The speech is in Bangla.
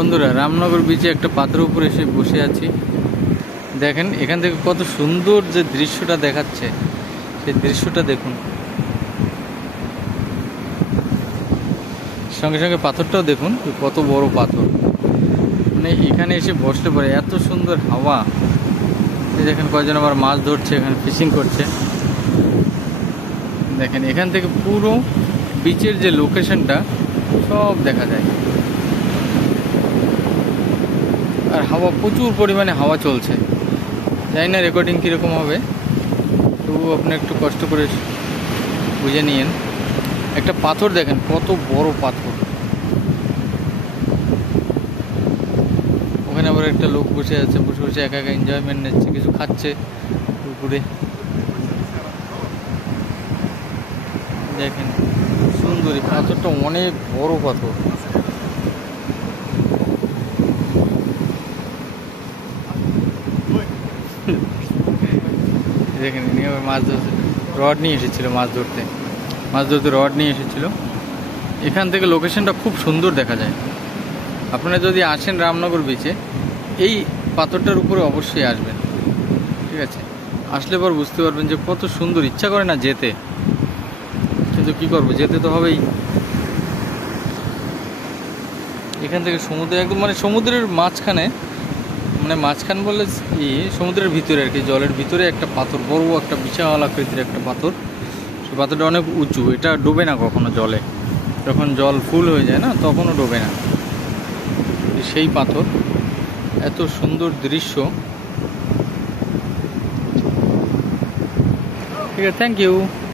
বন্ধুরা, রামনগর বিচে একটা পাথরের উপরে এসে বসে আছি। দেখেন এখান থেকে কত সুন্দর যে দৃশ্যটা দেখাচ্ছে, সেই দৃশ্যটা দেখুন। সঙ্গে সঙ্গে পাথরটাও দেখুন কত বড় পাথর। মানে এখানে এসে বসতে পারে, এত সুন্দর হাওয়া। দেখেন কয়জন আবার মাছ ধরছে, এখানে ফিশিং করছে। দেখেন এখান থেকে পুরো বিচের যে লোকেশনটা সব দেখা যায়। আর হাওয়া, প্রচুর পরিমাণে হাওয়া চলছে। জানি না রেকর্ডিং কীরকম হবে, তো আপনি একটু কষ্ট করে বুঝে নিয়েন। একটা পাথর দেখেন, কত বড় পাথর। ওখানে আবার একটা লোক বসে আছে, বসে বসে একা একা এনজয়মেন্ট নিচ্ছে, কিছু খাচ্ছে পুকুরে। দেখেন সুন্দরী পাথরটা, অনেক বড় পাথর। দেখেন ইনি আবার মাছ ধরতে রড নিয়ে এসেছিল, মাছ ধরতে রড নিয়ে এসেছিল। এখান থেকে লোকেশনটা খুব সুন্দর দেখা যায়। আপনারা যদি আসেন রামনগর বিচে, এই পাথরটার উপরে অবশ্যই আসবেন, ঠিক আছে? আসলে পর বুঝতে পারবেন যে কত সুন্দর। ইচ্ছা করে না যেতে, কিন্তু কি করবো, যেতে তো হবেই। এখান থেকে সমুদ্রে একদম, মানে সমুদ্রের মাঝখানে, মানে মাঝখান বললে কি, সমুদ্রের ভিতরে আর কি, জলের ভিতরে একটা পাথর, বড় একটা বিশাল আকৃতির একটা পাথর। সেই পাথরটা অনেক উঁচু, এটা ডোবে না কখনো জলে। যখন জল ফুল হয়ে যায় না, তখনও ডোবে না। সেই পাথর, এত সুন্দর দৃশ্য। ঠিক আছে, থ্যাংক ইউ।